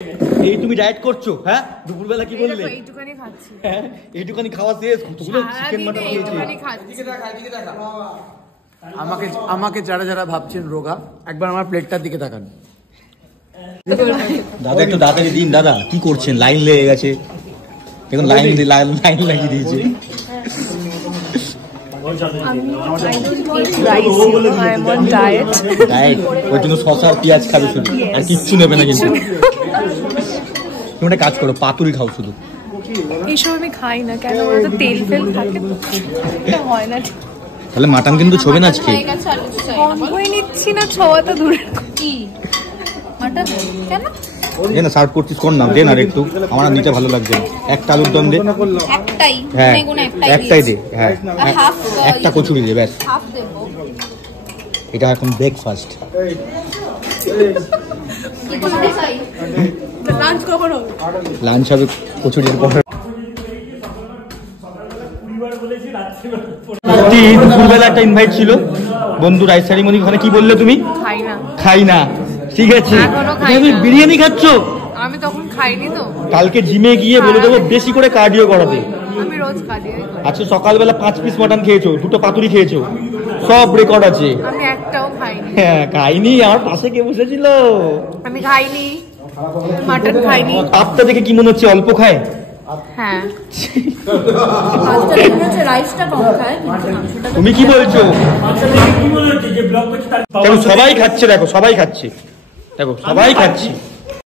এই তুমি ডায়েট করছো? হ্যাঁ, দুপুরবেলা কি বললে? এইটুখানি খাচ্ছি। হ্যাঁ, এইটুখানি খাওয়া শেষ? কতগুলো চিকেন মাটন খেয়েছি। আমাকে যারা যারা ভাবছেন রোগা, একবার আমার প্লেটটার দিকে তাকান। দাদা একটু তাড়াতাড়ি দিন দাদা, কি করছেন? লাইন লেগে গেছে এখন, লাইন লাগিয়ে দিয়েছে। ডায়েট, ওই জন্য শসা আর পেঁয়াজ খাবে শুধু, আর কিচ্ছু নেবে না। কিন্তু তুমি একটা কাজ করো, পাতুরি খাও শুধু। এইসব আমি খাই না, কেন ওটা তেল ফেল থাকে, হয় না। তাহলে মাটন কিন্তু ছবে না আজকে। কমই নিচ্ছি না, ছোঁয়া তো দূরে। কি মাটন কেন? দে না, সার্ভ করছিস কর না, দে না একটু, আমার নিতে ভালো লাগছে। একটা আলুর দম দে। একটাই? হ্যাঁ একটাই দে। হ্যাঁ, একটা কচুরি দে, ব্যাস। এটা এখন ব্রেকফাস্ট। লাঞ্চ হবে কচুরির পর। দুপুরবেলা একটা ইনভাইট ছিল বন্ধু রাইস সেরিমনি, ওখানে কি বললে তুমি? খাই না। ঠিক আছে, তুমি বিরিয়ানি খাচ্ছ? আমি তখন খাইনি তো। কালকে জিমে গিয়ে বলে দেবো বেশি করে কার্ডিও করাতে। আমি রোজ কার্ডিও করি। আচ্ছা, সকালবেলা 5 পিস মাটন খেয়েছো, 2টো পাতুরি খেয়েছো, সব রেকর্ড আছে। আমি একটাও খাইনি। হ্যাঁ খাইনি, আমার পাশে কে বসেছিল? আমি খাইনি, মাটন খাইনি। আপটা দেখে কি মনে হচ্ছে অল্প খায়? হ্যাঁ, তুমি কি বলছো? সবাই খাচ্ছে, দেখো সবাই খাচ্ছে, দেখো সবাই খাচ্ছে।